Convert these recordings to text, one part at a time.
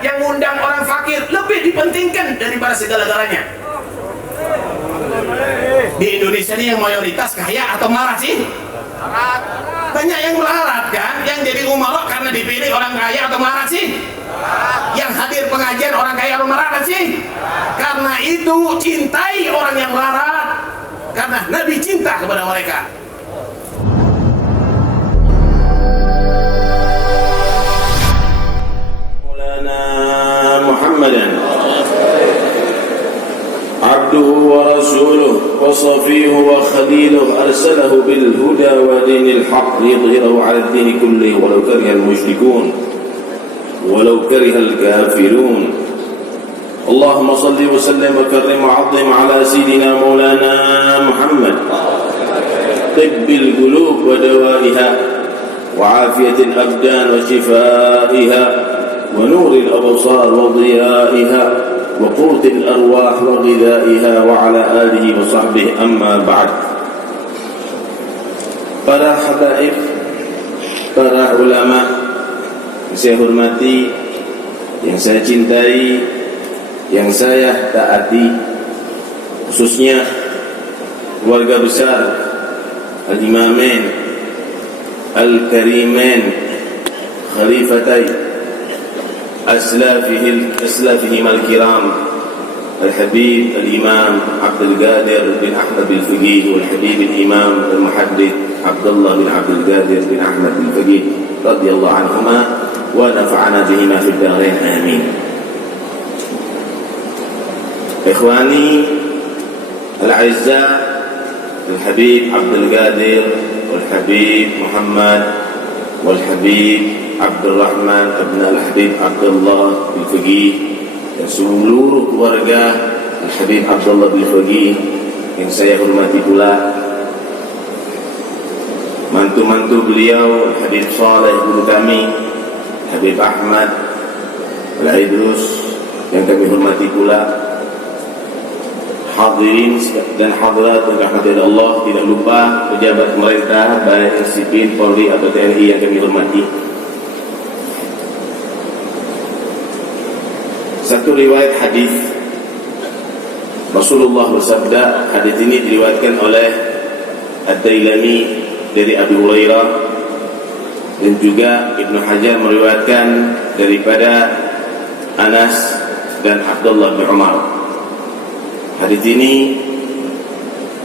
yang ngundang orang fakir lebih dipentingkan daripada segala-galanya. Di Indonesia ini yang mayoritas kaya atau marah sih? Banyak yang melarat kan, yang jadi umara karena dipilih orang kaya atau marah sih? Yang hadir pengajian orang kaya atau marah sih? Karena itu cintai orang yang melarat, karena Nabi cinta kepada mereka. Muhammadan abduhu wa rasuluh wa safihu wa khaliluh arsalahu bil huda wa dinil haq liyudhhirahu 'ala ad-din kullihi walau karihal musyrikun walau karihal kafirun. Allahumma salli wa sallim wa karrim wa 'azzim 'ala sayyidina maulana Muhammad tibbil qulub wa dawaiha wa 'afiyatil abdan wa shifaiha ونور الأبصار وضيائها وقوت الأرواح وغذائها وعلى آله وصحبه أما بعد. Para habaib, para ulama yang saya hormati, yang saya cintai, yang saya taati, khususnya keluarga besar Al-Imamain Al-Karimain Khalifatai أسلافهم الكرام الحبيب الإمام عبد القادر بن أحمد الفقيه والحبيب الإمام المحدث عبد الله بن عبد القادر بن أحمد الفقيه رضي الله عنهما ونفعنا بهما في الدارين آمين. إخواني الأعزاء الحبيب عبد القادر والحبيب محمد والحبيب Abdul Rahman Ibn Al-Habib Abdullah bin Faqih dan seluruh keluarga Al-Habib Abdullah bin Faqih yang saya hormati pula, mantu-mantu beliau Habib Saleh guru kami, Habib Ahmad Al-Idrus yang kami hormati pula, hadirin dan hadirat yang dirahmati Allah, tidak lupa pejabat pemerintah baik sipil, Polri atau TNI yang kami hormati. Satu riwayat hadis Rasulullah bersabda, hadis ini diriwayatkan oleh Ad-Dailami dari Abu Hurairah dan juga Ibnu Hajar meriwayatkan daripada Anas dan Abdullah bin Umar. Hadis ini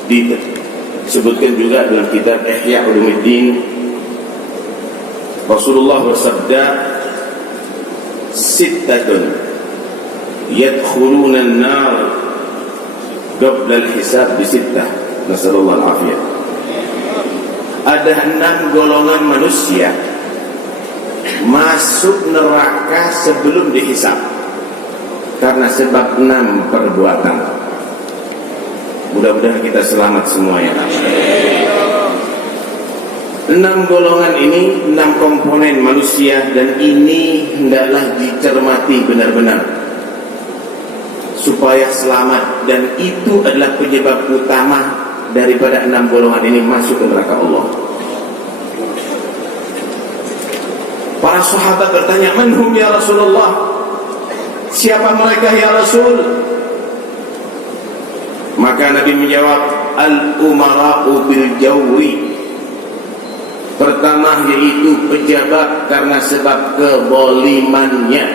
disebutkan juga dalam kitab Ihya Ulumuddin. Rasulullah bersabda, sittatun yadkhuluna an-nar qabla al-hisab bisittah, nasallallahu al-afiyah. Ada 6 golongan manusia masuk neraka sebelum dihisab karena sebab 6 perbuatan. Mudah-mudahan kita selamat semuanya. 6 golongan ini 6 komponen manusia, dan ini hendaklah dicermati benar-benar supaya selamat, dan itu adalah penyebab utama daripada 6 golongan ini masuk ke neraka Allah. Para sahabat bertanya, "Manhum ya Rasulullah?" Siapa mereka ya Rasul? Maka Nabi menjawab, "Al-umara'u bil jawri." Pertama yaitu pejabat karena sebab kezalimannya.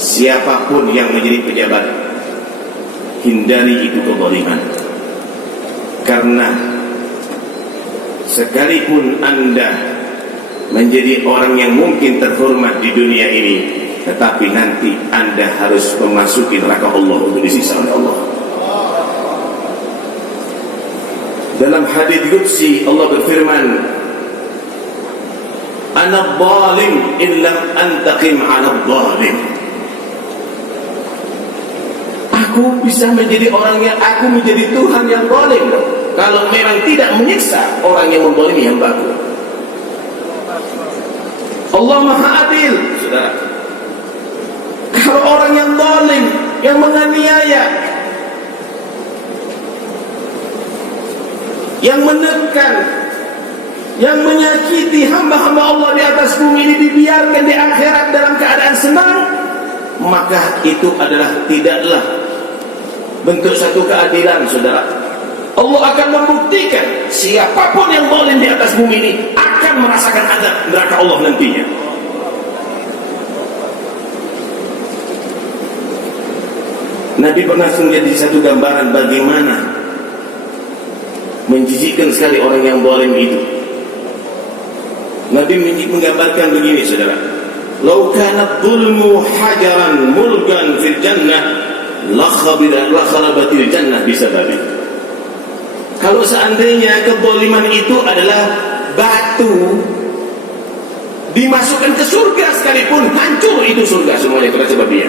Siapapun yang menjadi pejabat, hindari itu kezaliman. Karena sekalipun Anda menjadi orang yang mungkin terhormat di dunia ini, tetapi nanti Anda harus memasuki neraka Allah untuk disiksa oleh Allah. Dalam hadits qudsi Allah berfirman, "Ana adh-dhalim in lam antaqim 'ala adh-dhalim." Aku bisa menjadi orang yang, aku menjadi Tuhan yang zalim kalau memang tidak menyiksa orang yang menzalimi hamba-Ku. Allah Maha Adil, saudara. Kalau orang yang zalim, yang menganiaya, yang menekan, yang menyakiti hamba-hamba Allah di atas bumi ini dibiarkan di akhirat dalam keadaan senang, maka itu adalah tidaklah bentuk satu keadilan, saudara. Allah akan membuktikan siapapun yang zalim di atas bumi ini akan merasakan azab neraka Allah nantinya. Nabi pernah menjadi satu gambaran bagaimana menjijikkan sekali orang yang zalim itu. Nabi menggambarkan begini, saudara. Lau kana dzulmu hajaran mulkan fil jannah la kharabatil jannah bisababi. Kalau seandainya kezaliman itu adalah batu dimasukkan ke surga sekalipun, hancur itu surga semuanya karena sebabnya.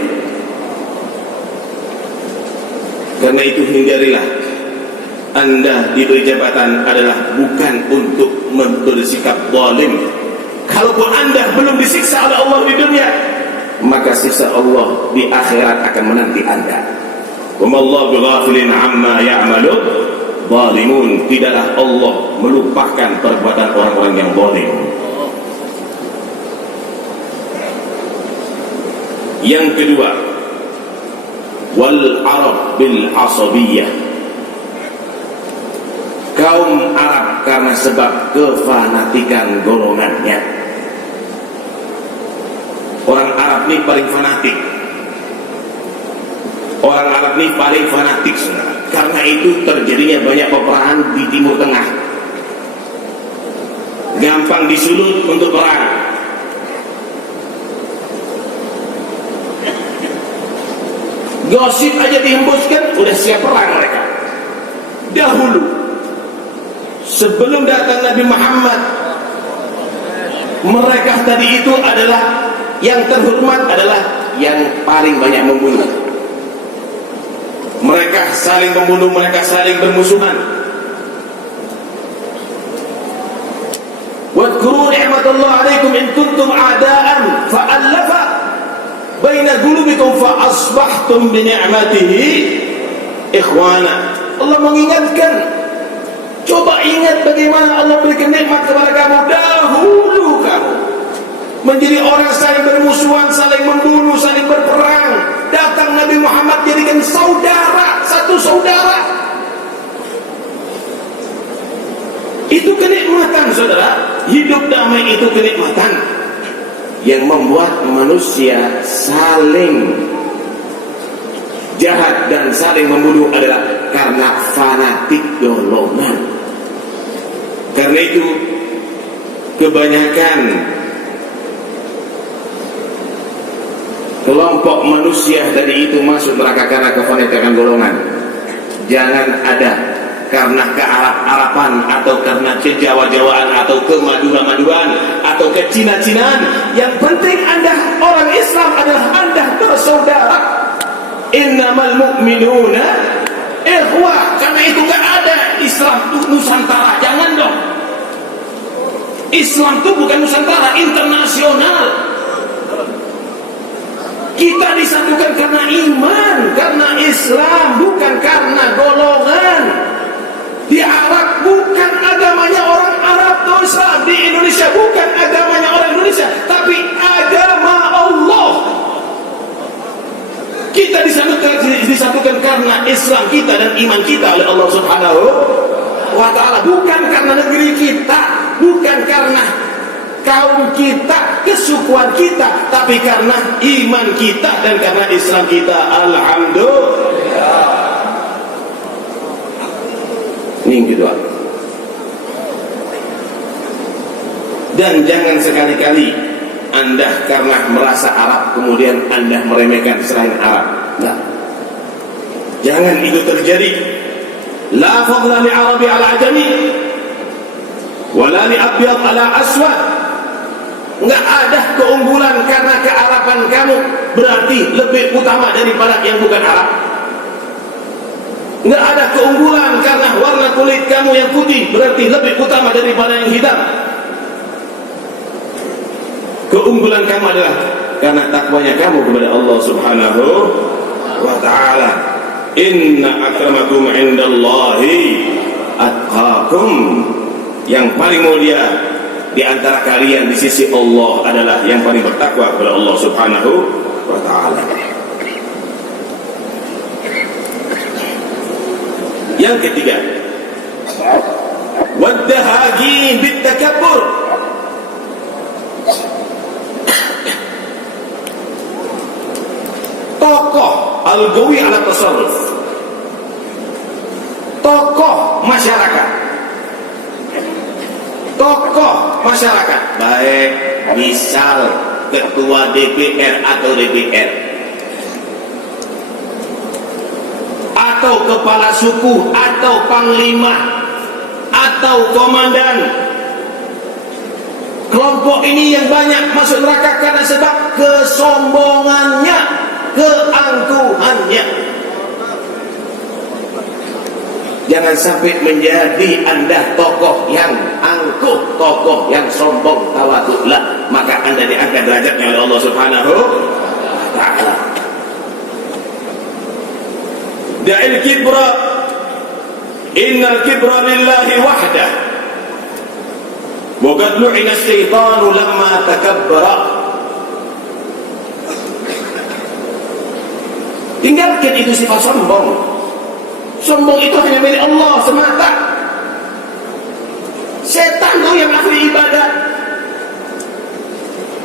Karena itu hindarilah Anda diberi jabatan adalah bukan untuk bersikap zalim. Kalaupun Anda belum disiksa oleh Allah di dunia, maka siksa Allah di akhirat akan menanti Anda. Wa mallahu bighafilin amma ya'malun zalimun. Tidaklah Allah melupakan perbuatan orang-orang yang zalim. Yang kedua, wal Arab bil asabiyah. Kaum Arab karena sebab kefanatikan golongannya. Orang Arab ini paling fanatik. Orang Arab ini paling fanatik, saudara. Karena itu terjadinya banyak peperangan di Timur Tengah. Gampang disulut untuk perang. Gosip aja dihembuskan, udah siap perang mereka. Dahulu, sebelum datang Nabi Muhammad, mereka tadi itu adalah yang terhormat, adalah yang paling banyak membunuh. Mereka saling membunuh, mereka saling bermusuhan. Wadhkuru ni'matallahi 'alaikum in kuntum a'da'an fa'alafa baina qulubikum fa asbahtum bi ni'matihi ikhwana. Allah mengingatkan, coba ingat bagaimana Allah berikan nikmat kepada kamu dahulu. Kamu menjadi orang saling bermusuhan, saling membunuh, saling berperang. Datang Nabi Muhammad jadikan saudara, satu saudara. Itu kenikmatan, saudara. Hidup damai itu kenikmatan yang membuat manusia saling jahat dan saling membunuh adalah karena fanatik golongan. Karena itu kebanyakan kelompok manusia tadi itu masuk neraka karena kefanatikan golongan. Jangan ada karena kearab-araban atau karena kejawa-jawaan atau kemadu-maduan atau kecina-cinaan. Yang penting Anda orang Islam adalah Anda bersaudara. Innamal mu'minuna ikhwah. Karena itu gak ada Islam itu Nusantara. Jangan dong. Islam itu bukan Nusantara, internasional. Kita disatukan karena iman, karena Islam, bukan karena golongan. Di Arab bukan agamanya orang Arab atau Islam. Di Indonesia bukan agamanya orang Indonesia, tapi agama Allah. Kita disatukan karena Islam kita dan iman kita oleh Allah Subhanahu wa ta'ala. Bukan karena negeri kita, bukan karena kaum kita, kesukuan kita, tapi karena iman kita dan karena Islam kita. Alhamdulillah. Ini yang kedua. Dan jangan sekali-kali Anda karena merasa Arab kemudian Anda meremehkan selain Arab. Nah, jangan itu terjadi. La fadla li Arabi ala ajami wala li abyad ala aswad. Enggak ada keunggulan karena kearaban kamu berarti lebih utama daripada yang bukan Arab. Enggak ada keunggulan karena warna kulit kamu yang putih berarti lebih utama daripada yang hitam. Keunggulan kamu adalah karena takwanya kamu kepada Allah Subhanahu wa ta'ala. Inna akramakum indallahi atqakum. yang paling mulia di antara kalian di sisi Allah adalah yang paling bertakwa kepada Allah Subhanahu wa ta'ala. Yang ketiga, waddahagi bittakabbur, tokoh al-gawi ala tasarruf, tokoh masyarakat, baik misal ketua DPR atau DPR, atau kepala suku, atau panglima, atau komandan. Kelompok ini yang banyak masuk neraka karena sebab kesombongannya, keangkuhannya. Jangan sampai menjadi Anda tokoh yang angkuh, tokoh yang sombong, tawaduklah, maka Anda diangkat derajatnya oleh Allah Subhanahu wa ta'ala. Da'il kibra, innal kibra lillahi wahdah, wa qad lu'ina asyaitanu lamma takabbara. Tinggalkan itu sifat sombong. Sombong itu hanya milik Allah semata. Setan itu yang ahli ibadah,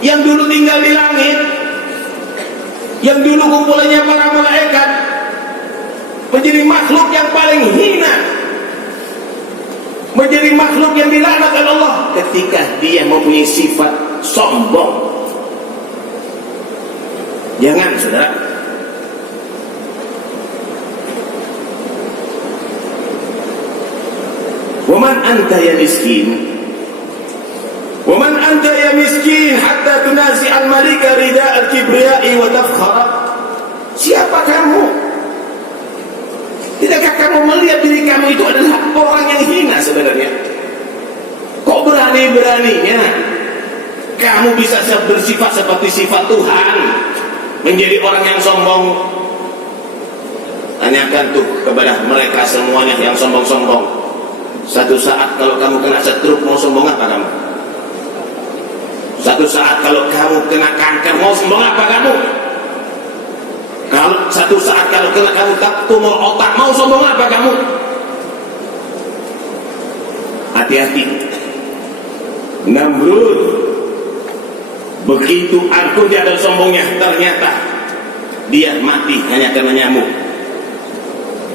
yang dulu tinggal di langit, yang dulu kumpulannya para malaikat, menjadi makhluk yang paling hina, menjadi makhluk yang dilaknat oleh Allah ketika dia mempunyai sifat sombong. Jangan, saudara. Waman anta ya miskin, waman anta ya miskin hatta tunazi al-malika rida al-kibriyai wa tafkhara. Siapa kamu? Tidakkah kamu melihat diri kamu itu adalah orang yang hina sebenarnya? Kok berani-beraninya kamu bisa bersifat seperti sifat Tuhan, menjadi orang yang sombong? Tanyakan tuh kepada mereka semuanya yang sombong-sombong. Satu saat kalau kamu kena stroke, mau sombong apa kamu? Satu saat kalau kamu kena kanker, mau sombong apa kamu? Kalau satu saat kalau kena kamu tumor otak, mau sombong apa kamu? Hati-hati. Namrud begitu angkuh dia dan sombongnya, ternyata dia mati hanya karena nyamuk.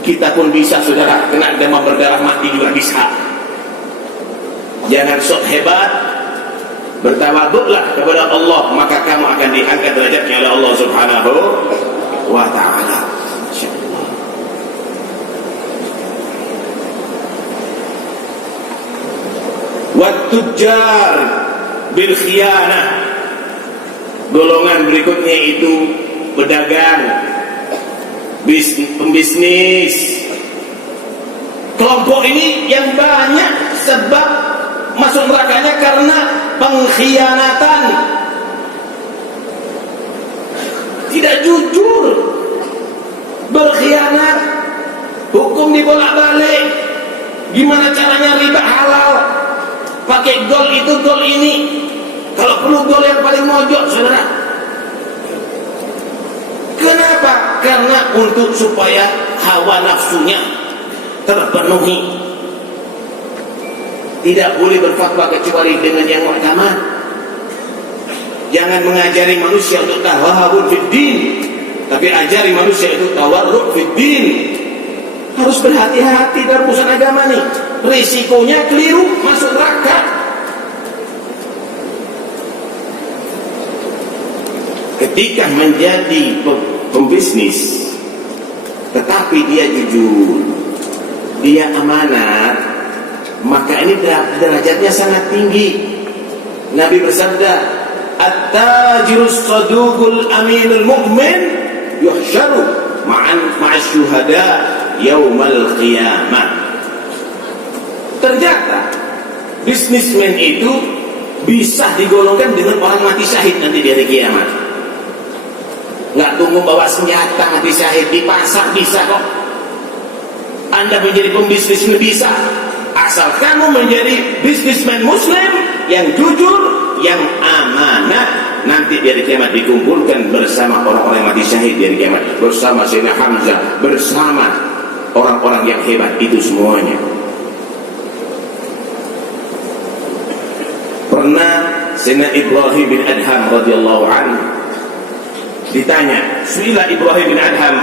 Kita pun bisa, saudara, kena demam berdarah mati juga bisa. Jangan sok hebat, bertawaduklah kepada Allah, maka kamu akan diangkat derajatnya oleh Allah Subhanahu wa ta'ala. Insyaallah. Wat-tujjar bil khiyanah. Golongan berikutnya itu pedagang, pembisnis. Kelompok ini yang banyak sebab masuk nerakanya karena pengkhianatan, tidak jujur, berkhianat, hukum dibolak-balik. Gimana caranya riba halal, pakai gol itu gol ini, kalau perlu gol yang paling mojok, saudara. Kenapa? Karena untuk supaya hawa nafsunya terpenuhi. Tidak boleh berfatwa kecuali dengan yang mu'tamad. Jangan mengajari manusia untuk tawarruk fid din, tapi ajari manusia itu tawarruk fid din. Harus berhati-hati dalam urusan agama nih. Risikonya keliru, masuk neraka. Ketika menjadi pembisnis tetapi dia jujur, dia amanat, maka ini derajatnya sangat tinggi. Nabi bersabda, at-tajirus saduqul aminul mu'min yuhsyaru ma'as syuhada yaumal qiyamah. Ternyata bisnismen itu bisa digolongkan dengan orang mati syahid nanti di hari kiamat. Nggak tunggu bawa senjata mati syahid, di pasar bisa kok. Anda menjadi pembisnis bisa, asal kamu menjadi businessman muslim yang jujur, yang amanah. Nanti di hari kiamat dikumpulkan bersama orang-orang yang mati syahid di hari kiamat, bersama Sayyidina Hamzah, bersama orang-orang yang hebat itu semuanya. Pernah Sayyidina Ibrahim bin Adham radhiyallahu anhu ditanya, suila Ibrahim bin Adham,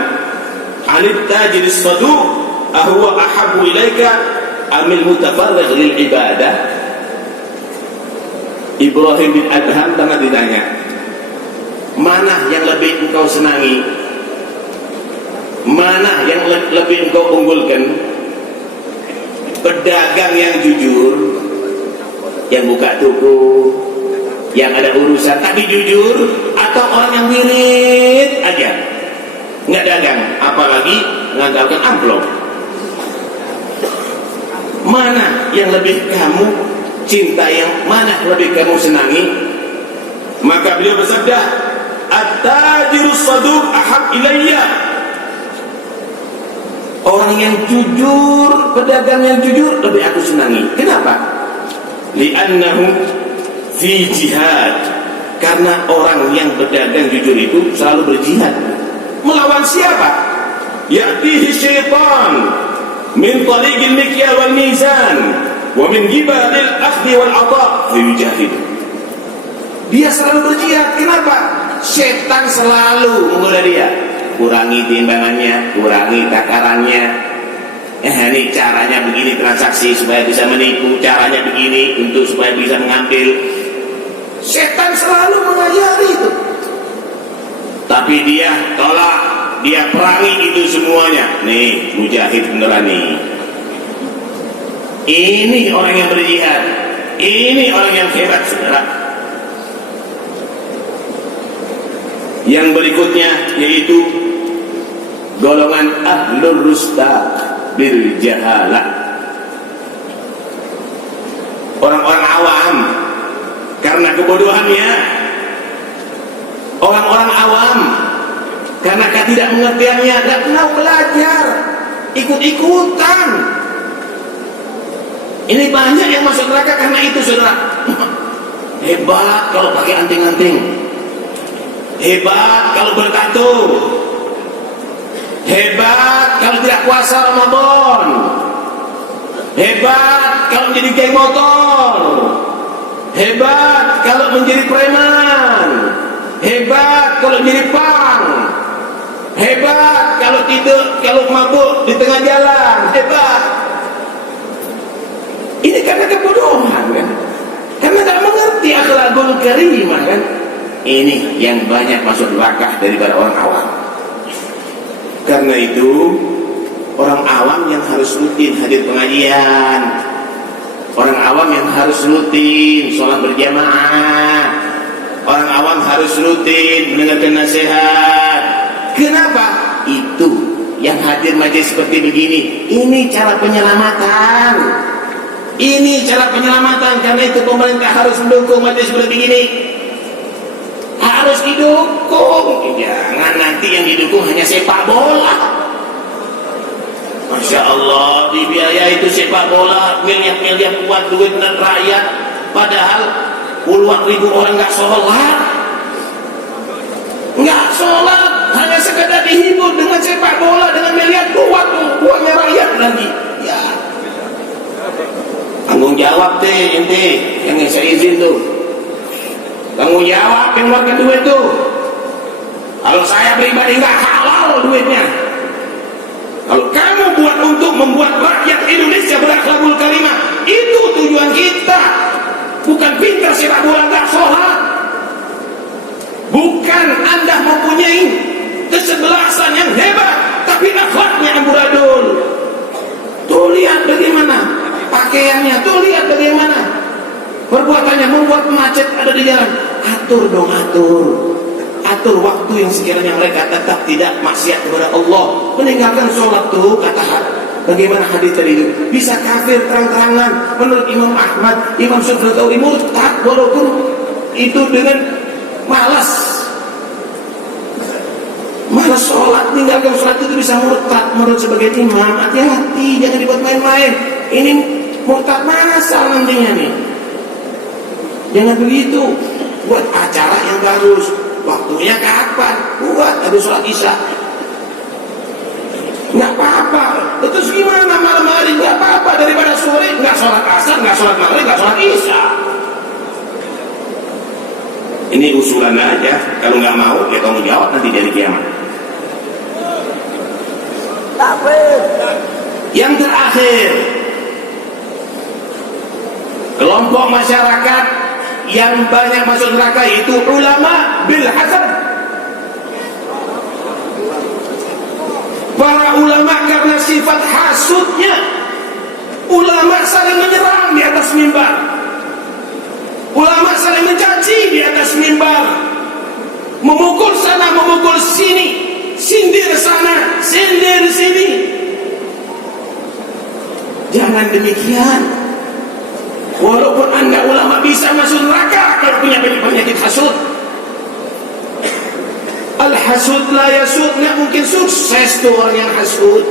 "Alid tajir as-saduq ahwa ahabbu ilaika amil mutafarrigh lil ibadah?" Ibrahim bin Adham pernah ditanya, mana yang lebih engkau senangi, mana yang lebih engkau unggulkan, pedagang yang jujur, yang buka toko, yang ada urusan tapi jujur, atau orang yang wirid aja nggak dagang, apalagi ngandalkan amplop? Mana yang lebih kamu cinta, yang mana lebih kamu senangi? Maka beliau bersabda, at-tajirus saduq ahab ilayya. Orang yang jujur, pedagang yang jujur lebih aku senangi. Kenapa? Li'annahu fi jihad. Karena orang yang berdagang jujur itu selalu berjihad. Melawan siapa? Ya'tihi syaitan min tariqil mikyal wal mizan wa min jibalil akhdhi wal ata' yujahid. Dia selalu berjihad. Kenapa? Setan selalu menggoda dia. Kurangi timbangannya, kurangi takarannya. Ini caranya begini transaksi supaya bisa menipu, caranya begini untuk supaya bisa mengambil. Setan selalu mengajari itu. Tapi dia tolak, dia perangi itu semuanya. Nih, mujahid beneran nih. Ini orang yang berjihad. Ini orang yang hebat, saudara. Yang berikutnya yaitu golongan ahlur rustaq bil jahalah. Orang-orang awam karena kebodohannya, orang-orang awam karena ketidakmengertiannya, tidak mau belajar, ikut-ikutan. Ini banyak yang masuk neraka karena itu, saudara. Hebat kalau pakai anting-anting, hebat kalau bertato, hebat kalau tidak puasa Ramadan, hebat kalau menjadi geng motor, hebat kalau menjadi preman, hebat kalau menjadi pang, hebat kalau kalau mabuk di tengah jalan, hebat. Ini karena kebodohan kan, karena tidak mengerti akhlakul karimah kan. Ini yang banyak masuk neraka daripada orang awam. Karena itu orang awam yang harus rutin hadir pengajian, orang awam yang harus rutin sholat berjamaah, orang awam harus rutin mendengarkan nasihat. Kenapa? Itu yang hadir majelis seperti begini. Ini cara penyelamatan. Ini cara penyelamatan. Karena itu pemerintah harus mendukung majelis seperti begini. Harus didukung. Jangan nanti yang didukung hanya sepak bola. Masya Allah, dibiayai itu sepak bola, miliar-miliar buat duit dan rakyat. Padahal puluhan ribu orang nggak sholat, hanya sekedar dihibur dengan sepak bola, dengan miliar buat uangnya rakyat lagi. Ya, tanggung jawab deh ente yang saya izin tuh. Tanggung jawab yang keluarkan duit tuh. Kalau saya pribadi nggak halal duitnya. Kalau kamu buat untuk membuat rakyat Indonesia berakhlakul karimah, itu tujuan kita. Bukan pintar sepak bola nggak sholat. Bukan Anda mempunyai kesebelasan yang hebat, tapi akhlaknya amburadul. Tuh lihat bagaimana pakaiannya, tuh lihat bagaimana perbuatannya, membuat macet ada di jalan. Atur dong, atur waktu yang sekiranya mereka tetap tidak maksiat kepada Allah, meninggalkan sholat tuh. Kata bagaimana hadis tadi itu, bisa kafir terang-terangan menurut Imam Ahmad, Imam Sufyan Tsauri, murtad walaupun itu dengan malas sholat, meninggalkan sholat itu bisa murtad menurut sebagai imam. Hati-hati, jangan dibuat main-main. Ini murtad masal nantinya nih. Jangan begitu. Buat acara yang bagus. Waktunya kapan? Buat ada sholat isya. Nggak apa-apa. Terus gimana malam hari? Nggak apa-apa, daripada sore nggak sholat asar, nggak sholat maghrib, nggak sholat isya. Ini usulan aja. Kalau nggak mau, ya tanggung jawab nanti dari kiamat. Yang terakhir, kelompok masyarakat yang banyak masuk neraka itu ulama bil hasad. Para ulama karena sifat hasudnya, ulama saling menyerang di atas mimbar, ulama saling mencaci di atas mimbar, memukul sana memukul sini, sindir sana sindir sini. Jangan demikian. Walaupun anda ulama bisa masuk neraka kalau punya penyakit hasud. Al-hasud la yasud, nggak mungkin sukses tuh orang yang hasud.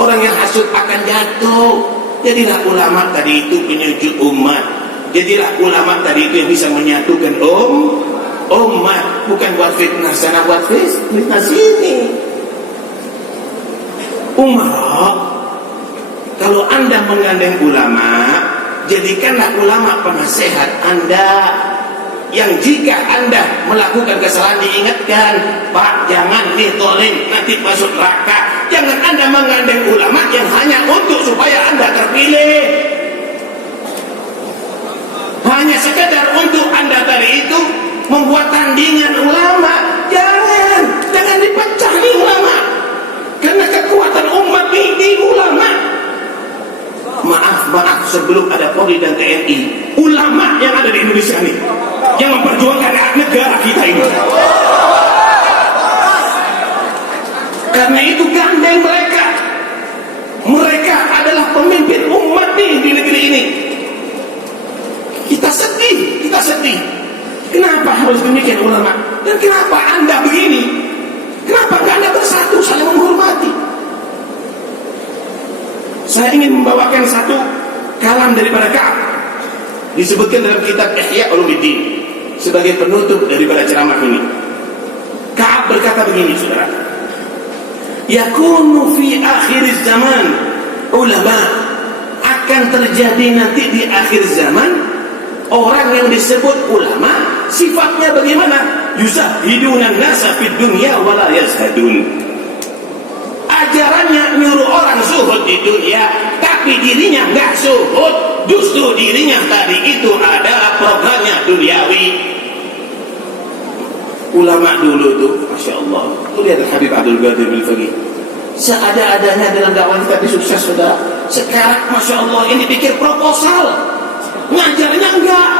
Orang yang hasud akan jatuh. Jadilah ulama tadi itu penyujuk umat. Jadilah ulama tadi itu yang bisa menyatukan umat, bukan buat fitnah sana buat fitnah sini. Umar, kalau anda menggandeng ulama, jadikanlah ulama penasehat anda, yang jika anda melakukan kesalahan diingatkan, Pak jangan ditolim nanti masuk neraka. Jangan anda menggandeng ulama yang hanya untuk supaya anda terpilih, hanya sekedar untuk anda tadi itu membuat tandingan ulama. Jangan dipecah nih ulama, karena kekuatan umat di ulama. Maaf, sebelum ada Polri dan TNI, ulama yang ada di Indonesia nih, yang memperjuangkan negara kita ini. Karena itu gandeng mereka. Mereka adalah pemimpin umat nih di negeri ini. Kita sedih. Kenapa harus demikian ulama? Dan kenapa anda begini? Kenapa nggak anda bersatu saling menghormati? Saya ingin membawakan satu kalam daripada Ka'ab, disebutkan dalam kitab Ihya Ulumuddin sebagai penutup daripada ceramah ini. Ka'ab berkata begini, saudara. Yakunu fi akhir zaman ulama, akan terjadi nanti di akhir zaman orang yang disebut ulama, sifatnya bagaimana? Yuzahiduna nasa fid dunya wala yazhadun. Ajarannya nyuruh orang zuhud di dunia, tapi dirinya nggak zuhud. Justru dirinya tadi itu adalah programnya duniawi. Ulama dulu tuh, masya Allah. Tuh lihat Habib Abdul Qadir Al-Faqih, seada-adanya dalam dakwah tapi sukses, saudara. Sekarang masya Allah ini pikir proposal, ngajarnya enggak.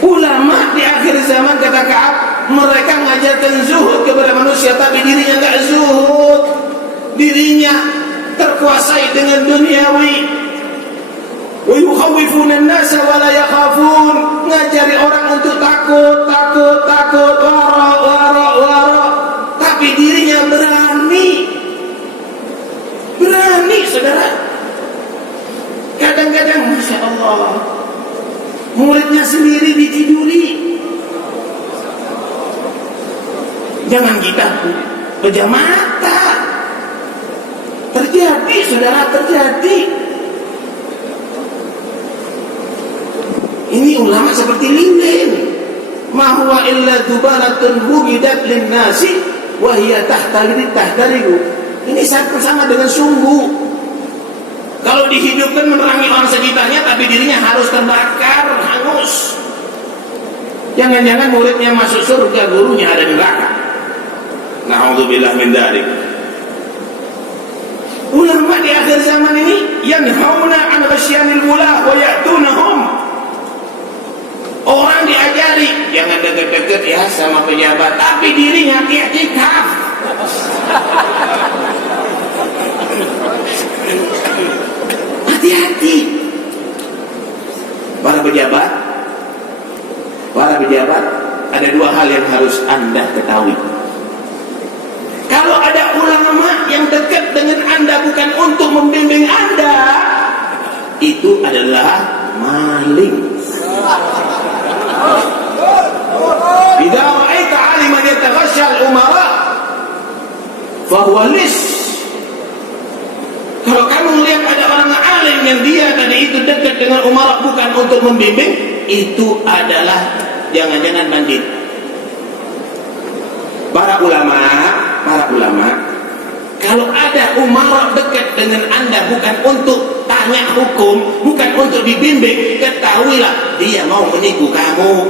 Ulama di akhir zaman, kata Ka'ab, mereka mengajarkan zuhud kepada manusia, tapi dirinya enggak zuhud. Dirinya terkuasai dengan duniawi. Wa yukhawifuna an-nasa wa la yakhafun. Ngajari orang untuk takut, wara. Tapi dirinya berani, saudara. Kadang-kadang masya Allah, muridnya sendiri ditiduri. Jangan kita pejam mata. Terjadi, saudara, terjadi. Ini ulama seperti lilin. Ma huwa illa dubalatun wugidat lin-nasi wa hiya tahtariqu. Ini sama dengan sumbu. Kalau dihidupkan menerangi orang sekitarnya, tapi dirinya harus terbakar, hangus. Jangan-jangan muridnya masuk surga, gurunya ada di neraka. Na'udzubillah min dzalik. Ulama di akhir zaman ini yanhauna 'an ghasyanil wula wa ya'tunahum. Orang diajari jangan deket-deket ya sama pejabat, tapi dirinya i'tikaf. Hati-hati. Para pejabat, ada dua hal yang harus Anda ketahui. Kalau ada ulama yang dekat dengan Anda bukan untuk membimbing Anda, itu adalah maling. Idza ra'aita 'aliman yataghashsha al-umara fahuwa lis. Kalau kamu melihat ada orang alim yang dia tadi itu dekat dengan umara bukan untuk membimbing, itu adalah jangan-jangan bandit. Para ulama, kalau ada umara dekat dengan Anda bukan untuk tanya hukum, bukan untuk dibimbing, ketahuilah dia mau menipu kamu,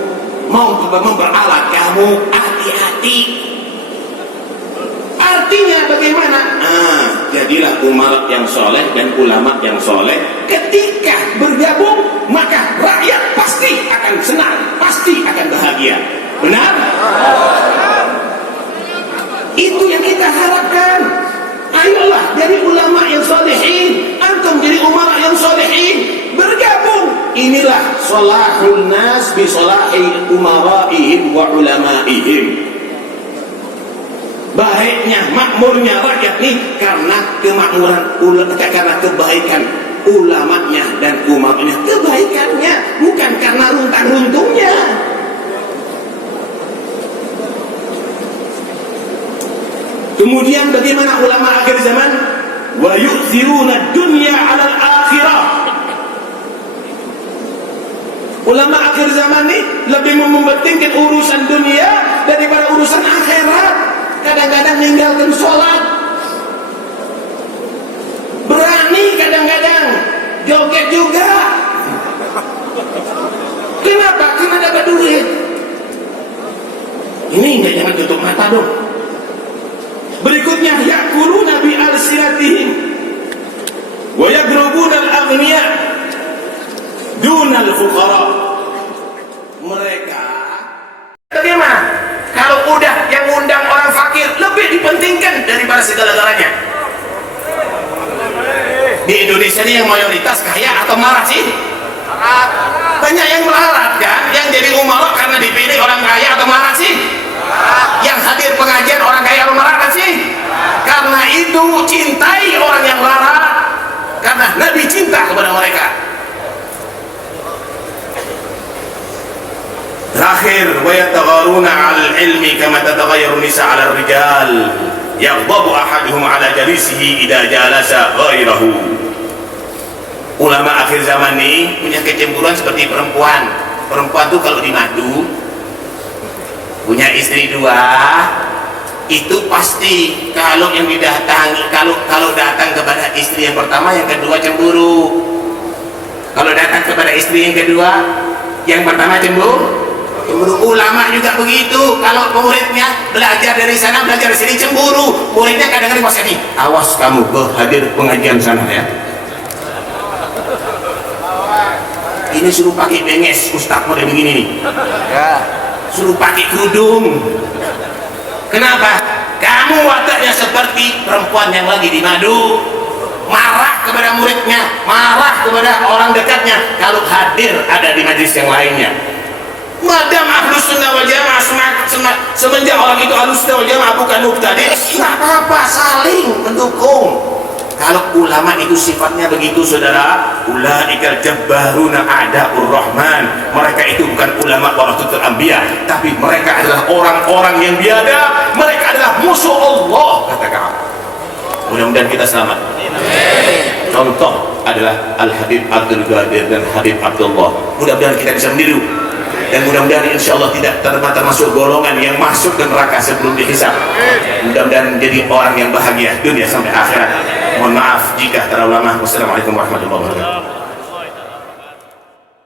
mau memperalat kamu. Hati-hati. Artinya bagaimana? Jadilah umara yang soleh dan ulama yang soleh. Ketika bergabung, maka rakyat pasti akan senang, pasti akan bahagia. Benar? Itu yang kita harapkan. Ayolah jadi ulama yang solehin, antum jadi umara yang solehin, bergabung. Inilah solahul nas bi solahi umaraihim wa ulamaihim. Baiknya, makmurnya rakyat nih karena kemakmuran, karena kebaikan ulamanya dan umatnya. Kebaikannya bukan karena runtang-runtungnya. Kemudian bagaimana ulama akhir zaman? Wa yu'thiruna dunya 'ala al-akhirah. Ulama akhir zaman ini lebih mementingkan urusan dunia daripada urusan akhirat. Kadang-kadang ninggalkan sholat, berani kadang-kadang joget juga. Kenapa? Karena dapat duit. Ini jangan tutup mata dong. Berikutnya, ya'kuluna bi alsinatihim wa yagrubuna al-aghniya dunal fuqara. Mereka bagaimana? Kalau udah yang undang orang fakir lebih dipentingkan daripada segala-galanya. Di Indonesia ini yang mayoritas kaya atau marah sih? Banyak yang melarat kan? Yang jadi umara karena dipilih orang kaya atau marah sih? Yang hadir pengajian orang kaya atau marah kan sih? Karena itu cintai orang yang melarat, karena Nabi cinta kepada mereka. Terakhir, wa yatagharuna 'alal ilmi kama tataghayaru nisa 'alal rijal. Yaghdabu ahaduhum 'ala jalisihi idza jalasa ghairahu. Ulama akhir zaman ini punya kecemburuan seperti perempuan. Perempuan tuh kalau di madu punya istri dua, itu pasti kalau yang didatangi, kalau datang kepada istri yang pertama, yang kedua cemburu. Kalau datang kepada istri yang kedua, yang pertama cemburu. Ulama juga begitu. Kalau muridnya belajar dari sana, belajar dari sini, cemburu. Muridnya kadang-kadang wasiti, awas kamu hadir pengajian sana ya. Ini suruh pakai benges, ustaz model begini nih. Suruh pakai kerudung. Kenapa? Kamu wataknya seperti perempuan yang lagi di madu, marah kepada muridnya, marah kepada orang dekatnya kalau hadir ada di majlis yang lainnya. Madam ahlus sunnah wal jamaah, semenjak orang itu ahlus sunnah wal jamaah bukan mubtadi, nggak apa-apa, saling mendukung. Kalau ulama itu sifatnya begitu, saudara, ulaikal jabbaruna a'da'ur rahman. Mereka itu bukan ulama warasatul anbiya, tapi mereka adalah orang-orang yang biada. Mereka adalah musuh Allah, kata Ka'ab. Mudah-mudahan kita selamat. Contoh adalah Al-Habib Abdul Qadir dan Habib Abdullah. Mudah-mudahan kita bisa meniru, dan mudah-mudahan insya Allah tidak termasuk golongan yang masuk ke neraka sebelum dihisab. Mudah-mudahan jadi orang yang bahagia dunia sampai akhirat. Mohon maaf jika terlalu lama. Wassalamualaikum warahmatullahi wabarakatuh.